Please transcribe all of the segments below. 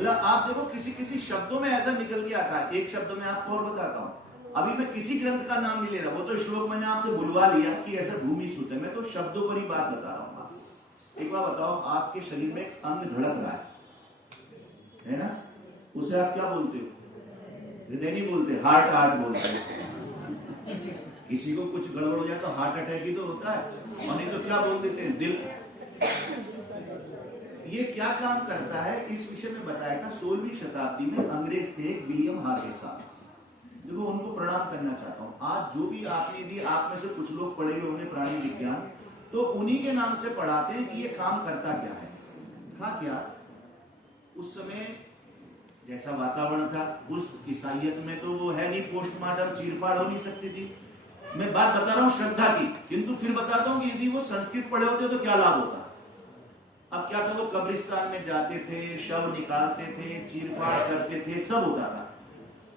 मतलब आप देखो किसी किसी शब्दों में ऐसा निकल के आता है। एक शब्द में आपको और बताता हूं, अभी मैं किसी ग्रंथ का नाम नहीं ले रहा, वो तो श्लोक मैंने आपसे बुलवा लिया कि ऐसा भूमि सूत्र है, मैं तो शब्दों पर ही बात बता रहा हूं। एक बार बताओ, आपके शरीर में एक अंग धड़क रहा है ना, उसे आप क्या बोलते हो? हृदय नहीं बोलते, हार्ट बोलते हैं। किसी को कुछ गड़बड़ हो जाए तो हार्ट अटैक ही तो होता है, और नहीं तो क्या बोल देते हैं, दिल। ये क्या काम करता है इस विषय में बताया था 16वीं शताब्दी में अंग्रेज थे विलियम हार्वे साहब। देखो उनको प्रणाम करना चाहता हूं। आज जो भी आपने दी, आप में से कुछ लोग पढ़े हुए होंगे प्राणी विज्ञान, तो उन्हीं के नाम से पढ़ाते हैं कि ये काम करता क्या है। था क्या, उस समय जैसा वातावरण था, उस ईसाइयत में तो वो है नहीं, पोस्टमार्टम चीरफाड़ हो नहीं सकती थी। मैं बात बता रहा हूं श्रद्धा की, किंतु फिर बताता हूं कि यदि वो संस्कृत पढ़े होते तो क्या लाभ होता। अब क्या था, वो कब्रिस्तान में जाते थे, शव निकालते थे, चीरफाड़ करते थे, सब होता था।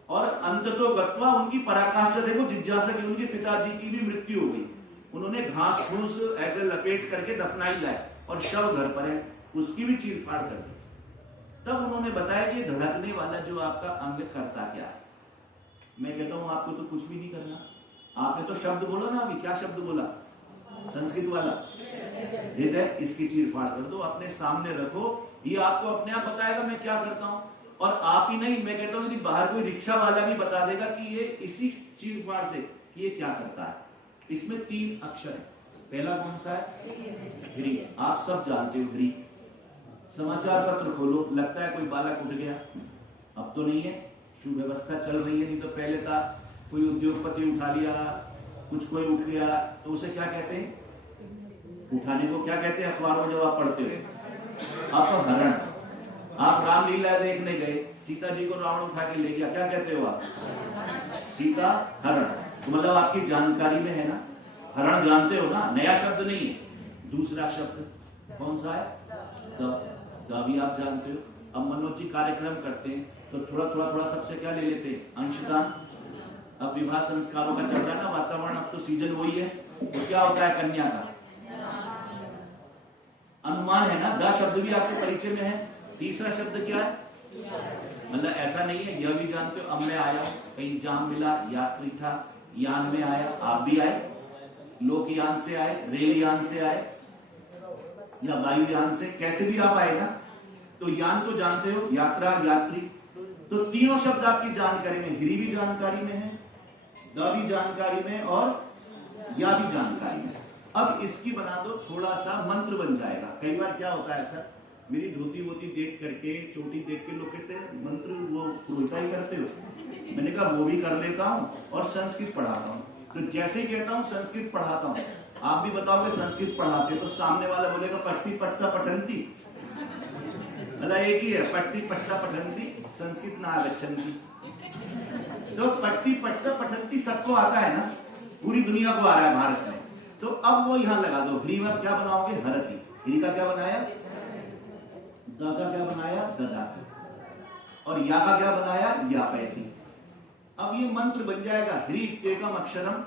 और अंततोगत्वा उनकी पराकाष्ठा देखो, जिज्ञासा की, उनके पिताजी की भी मृत्यु हो गई, उन्होंने घास फूस ऐसे लपेट करके दफनाई लाए, और शव घर पर है, उसकी भी चीरफाड़ कर दी। तब उन्होंने बताया कि धड़कने वाला जो आपका अंग करता क्या है। मैं कहता हूं आपको तो कुछ भी नहीं करना, आपने तो शब्द बोला ना, अभी क्या शब्द बोला, संस्कृत वाला हृदय, इसकी चीरफाड़ कर दो, अपने सामने रखो, ये आपको अपने आप बताएगा मैं क्या करता हूं। और आप ही नहीं, मैं कहता हूं यदि बाहर कोई रिक्शा वाला भी बता देगा कि ये इसी चीरफाड़ से कि ये क्या करता है। इसमें 3 अक्षर है, पहला कौन सा है, ह्री, आप सब जानते हो ह्री। समाचार पत्र खोलो, लगता है कोई बालक उठ गया, अब तो नहीं है, सुव्यवस्था चल रही है, नहीं तो पहले था कोई उद्योगपति उठा लिया, कुछ कोई उठ गया तो उसे क्या कहते हैं, उठाने को क्या कहते हैं, अखबारों में जब आप पढ़ते हो आप तो हरण। आप रामलीला देखने गए, सीता जी को रावण उठा के ले गया, क्या कहते हो आप, सीता हरण। तो मतलब आपकी जानकारी में है ना, हरण जानते हो ना, नया शब्द नहीं है। दूसरा शब्द कौन सा है, द भी आप जानते हो। अब मनोज जी कार्यक्रम करते हैं तो थोड़ा थोड़ा थोड़ा सबसे क्या ले लेते हैं, अंशदान। अब विवाह संस्कारों का चल रहा है ना वातावरण, अब तो सीजन वही है, तो क्या होता है, कन्या का अनुमान है ना, द शब्द भी आपके परिचय में है। तीसरा शब्द क्या है, मतलब ऐसा नहीं है, यह भी जानते हो। अब मैं आया हूं, कहीं जाम मिला, यात्री था, यान में आया, आप भी आए, लोकयान से आए, रेलयान से आए, या वायुयान से, कैसे भी आप आए ना, तो यान तो जानते हो, यात्रा, यात्री। तो तीनों शब्द आपकी जानकारी में, ह्री भी जानकारी में है, द भी जानकारी में, और या भी जानकारी में। अब इसकी बना दो, थोड़ा सा मंत्र बन जाएगा। कई बार क्या होता है सर, मेरी धोती वोती देख करके, चोटी देख के लोग कहते हैं मंत्र वो पुरोहिता ही करते हो। मैंने कहा वो भी कर लेता हूं और संस्कृत पढ़ाता हूं। तो जैसे ही कहता हूं संस्कृत पढ़ाता हूं, आप भी बताओगे संस्कृत पढ़ाते, तो सामने वाला बोलेगा पट्टी पट्टा पठंती, मतलब एक ही है, पट्टी पट्टा पठंती, संस्कृत ना आगच्छन्ति। तो पट्टी पट्टा पठंती सबको आता है ना, पूरी दुनिया को आ रहा है भारत में। तो अब वो यहां लगा दो, ह्री में क्या बनाओगे, हरति। ह्री का क्या बनाया, द का क्या बनाया, ददाति, और या का क्या बनाया, यापैति। अब ये मंत्र बन जाएगा, ह्री इत्येकम अक्षरम।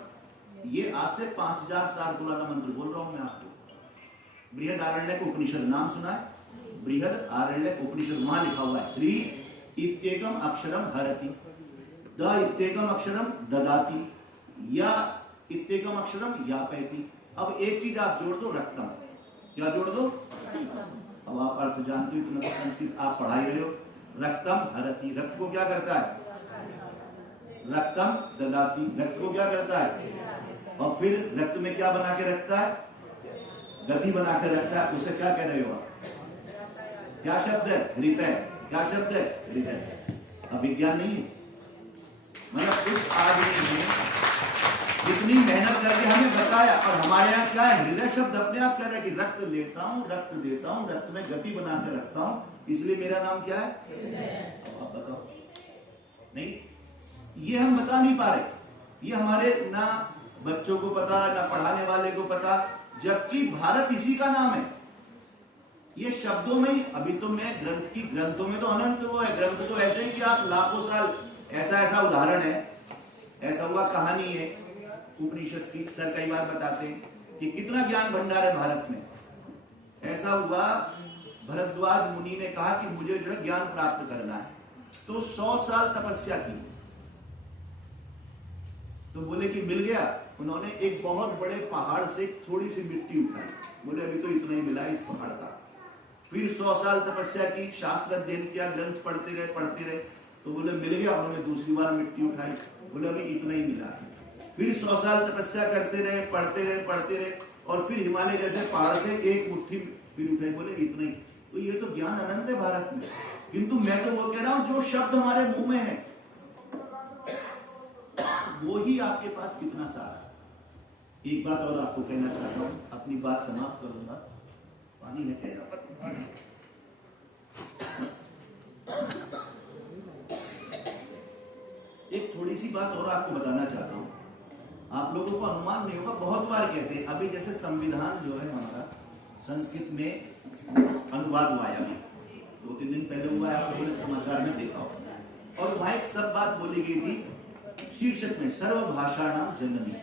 ये आज से 5000 साल पुराना मंत्र बोल रहा हूं मैं आपको। बृहदारण्यक उपनिषद नाम सुना है, बृहदारण्यक उपनिषद, वहां लिखा हुआ है, ह्री इत्येकम अक्षरम हरति, द इत्येकम अक्षरम ददाति, या इत्येकम अक्षरम यापैति। अब एक चीज आप जोड़ दो, रक्तम। क्या जोड़ दो, अब आप अर्थ जानते हो, तो संस्कृत आप पढ़ा ही रहे हो। रक्तम हरति, रक्त को क्या करता है, रक्तम ददाति, रक्त को क्या करता है, और फिर रक्त में क्या बना के रखता है, गति बना के रखता है, उसे क्या कह रहे हो आप, क्या शब्द है, हृदय। क्या शब्द है, हृदय। अब विज्ञान नहीं है, मतलब उस आदमी ने जितनी मेहनत करके हमें बताया, और हमारे यहाँ क्या है, हृदय शब्द अपने आप कह रहा है कि रक्त लेता हूं, रक्त देता हूं, रक्त में गति बना के रखता हूं, इसलिए मेरा नाम क्या है, आप बताओ। नहीं, ये हम बता नहीं पा रहे, ये हमारे ना बच्चों को पता, ना पढ़ाने वाले को पता, जबकि भारत इसी का नाम है। ये शब्दों में ही, अभी तो मैं ग्रंथ की, ग्रंथों में तो अनंत वो है, ग्रंथ तो ऐसे ही कि आप लाखों साल, ऐसा ऐसा उदाहरण है, ऐसा हुआ कहानी है उपनिषद की, सर कई बार बताते हैं कि कितना ज्ञान भंडार है भारत में। ऐसा हुआ भरद्वाज मुनि ने कहा कि मुझे जो है ज्ञान प्राप्त करना है, तो 100 साल तपस्या की। तो बोले कि मिल गया। उन्होंने एक बहुत बड़े पहाड़ से थोड़ी सी मिट्टी उठाई, बोले अभी तो इतना ही मिला इस पहाड़ का। फिर 100 साल तपस्या की, शास्त्र अध्ययन किया, ग्रंथ पढ़ते रहे, तो बोले मिल गया। उन्होंने दूसरी बार मिट्टी उठाई, बोले अभी इतना ही मिला। फिर 100 साल तपस्या करते रहे, पढ़ते रहे, और फिर हिमालय जैसे पहाड़ से एक मुट्ठी फिर उठाई, बोले इतना ही। तो ये तो ज्ञान अनंत है भारत में, किंतु मैं तो वो कह रहा हूं जो शब्द हमारे मुंह में है वो ही आपके पास कितना सारा है। एक बात और आपको कहना चाहता हूं, अपनी बात समाप्त करूंगा। पानी है क्या यहाँ पर? एक थोड़ी सी बात और आपको बताना चाहता हूं, आप लोगों को अनुमान नहीं होगा, बहुत बार कहते हैं। अभी जैसे संविधान जो है हमारा संस्कृत में अनुवाद हुआ है, अभी 2-3 दिन पहले हुआ है, आप लोगों ने समाचार में देखा होगा। और वहां एक सब बात बोली गई थी शीर्षक में, सर्वभाषाणां जननी,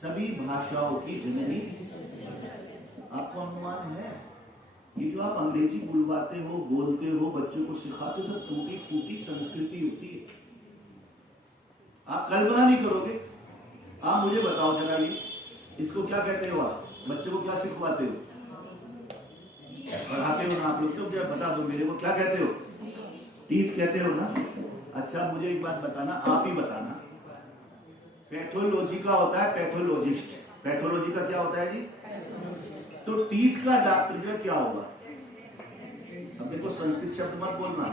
सभी भाषाओं की जननी। आपको अनुमान है ये जो आप अंग्रेजी बुलवाते हो, बोलते हो, बच्चों को सिखाते हो, सब टूटी फूटी संस्कृति होती है। आप कल्पना नहीं करोगे। आप मुझे बताओ जरा, ये इसको क्या कहते हो? आप बच्चों को क्या सिखवाते हो? पढ़ाते हो ना आप लोग, तो क्या बता दो मेरे को, क्या कहते हो? टीथ कहते हो ना? अच्छा मुझे एक बात बताना, आप ही बताना, पैथोलॉजी का होता है पैथोलॉजिस्ट, पैथोलॉजी का क्या होता है जी? तो टीथ का डॉक्टर जो है क्या होगा? अब देखो संस्कृत शब्द मत बोलना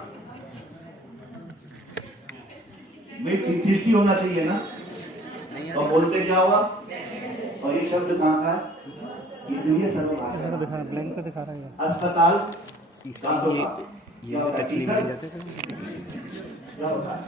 भाई, टीथिस्ट ही होना चाहिए ना, और बोलते क्या हुआ? और ये शब्द कहाँ का है? इसलिए सर्वभाषा ब्लैंक पे दिखा रहा है अस्पताल ये टच नहीं मिल जाते क्या होता है?